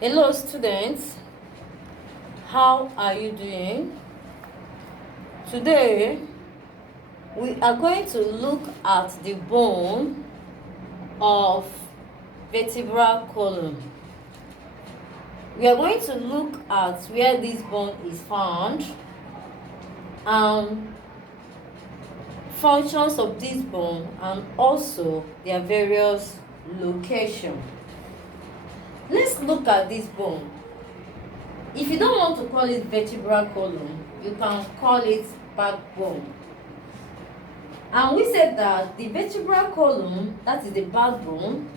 Hello students, how are you doing? Today we are going to look at the bone of vertebral column. We are going to look at where this bone is found and functions of this bone and also their various locations. Let's look at this bone. If you don't want to call it vertebral column, you can call it backbone. And we said that the vertebral column, that is the backbone,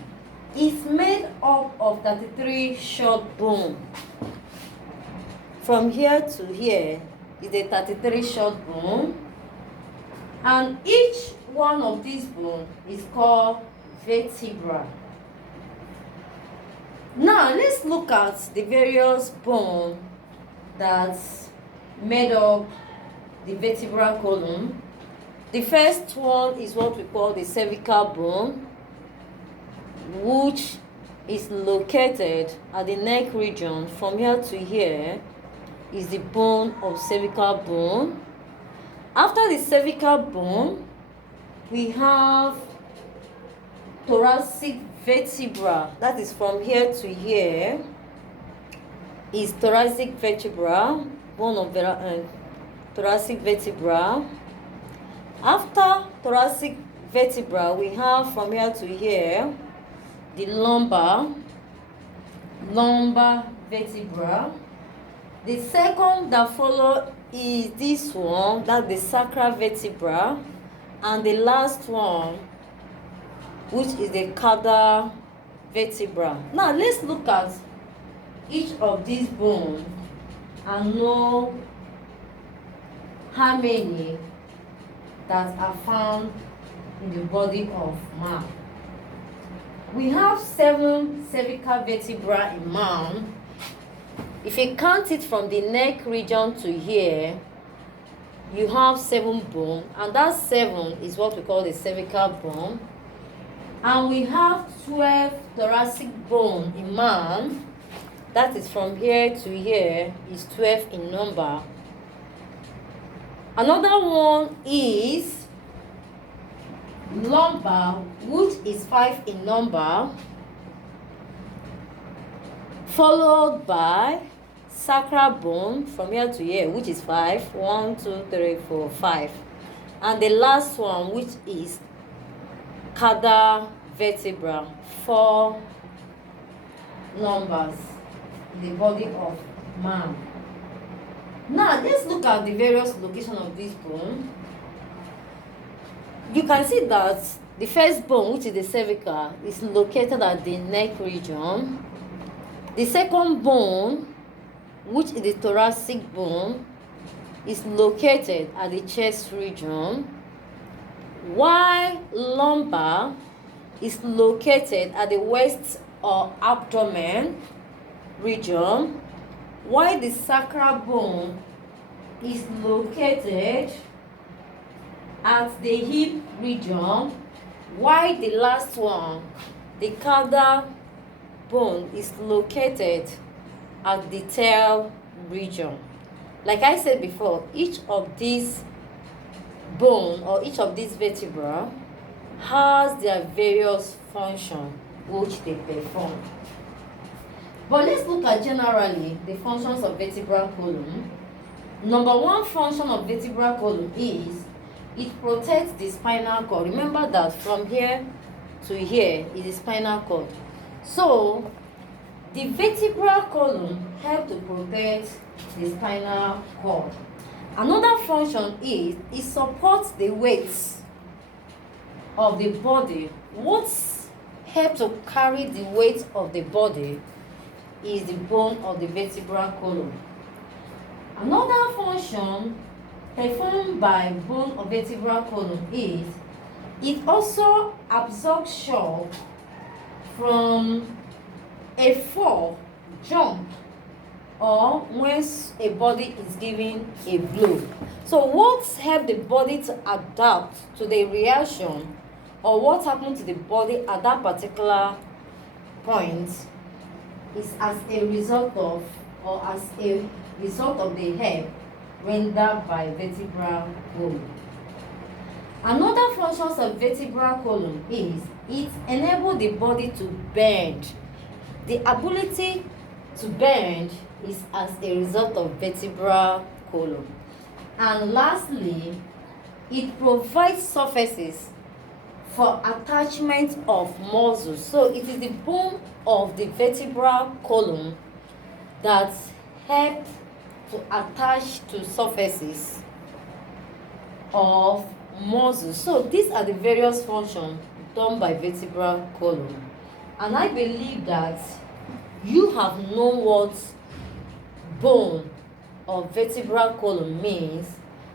is made up of 33 short bones. From here to here is a 33 short bone, and each one of these bones is called vertebra. Now let's look at the various bones that made up the vertebral column. The first one is what we call the cervical bone, which is located at the neck region. From here to here is the bone of cervical bone. After the cervical bone, we have thoracic vertebra. That is from here to here is thoracic vertebra, bone of thoracic vertebra. After thoracic vertebra, we have from here to here the lumbar vertebra. The second that follow is this one, that's the sacral vertebra, and the last one, which is the caudal vertebra. Now let's look at each of these bones and know how many that are found in the body of man. We have 7 cervical vertebrae in man. If you count it from the neck region to here, you have 7 bones, and that 7 is what we call the cervical bone. And we have 12 thoracic bones in man. That is from here to here is 12 in number. Another one is lumbar, which is 5 in number, followed by sacral bone from here to here, which is 5. 1, 2, 3, 4, 5. And the last one, which is caudal vertebra, 4 numbers in the body of man. Now let's look at the various locations of this bone. You can see that the first bone, which is the cervical, is located at the neck region. The second bone, which is the thoracic bone, is located at the chest region, while lumbar is located at the waist or abdomen region, while the sacral bone is located at the hip region, while the last one, the caudal bone, is located at the tail region. Like I said before, each of these bone or each of these vertebra has their various functions which they perform. But let's look at generally the functions of vertebral column. Number 1 function of vertebral column is it protects the spinal cord. Remember that from here to here is the spinal cord. So the vertebral column helps to protect the spinal cord. Another function is it supports the weight of the body. What helps to carry the weight of the body is the bone of the vertebral column. Another function performed by bone of vertebral column is it also absorbs shock from a fall, jump, or when a body is given a blow. So what helps the body to adapt to the reaction or what happened to the body at that particular point is as a result of the help rendered by vertebral column. Another functions of vertebral column is it enables the body to bend. The ability to bend is as a result of vertebral column. And lastly, it provides surfaces for attachment of muscles. So it is the bone of the vertebral column that helps to attach to surfaces of muscles. So these are the various functions done by vertebral column. And I believe that you have known what bone or vertebral column means.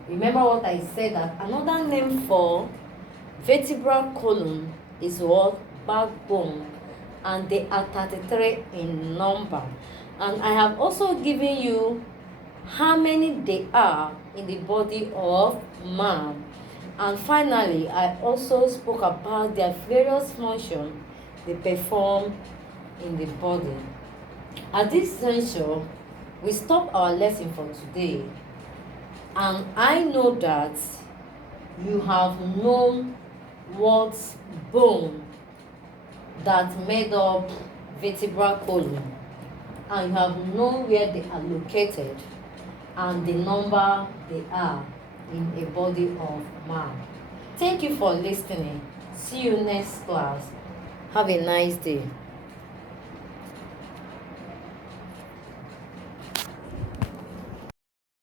Remember what I said, that another name for vertebral column is what? Backbone. And they are 33 in number. And I have also given you how many they are in the body of man. And finally, I also spoke about their various functions they perform in the body. At this juncture, we stop our lesson for today. And I know that you have known what bone that made up vertebral column, and you have known where they are located and the number they are in a body of man. Thank you for listening. See you next class. Have a nice day.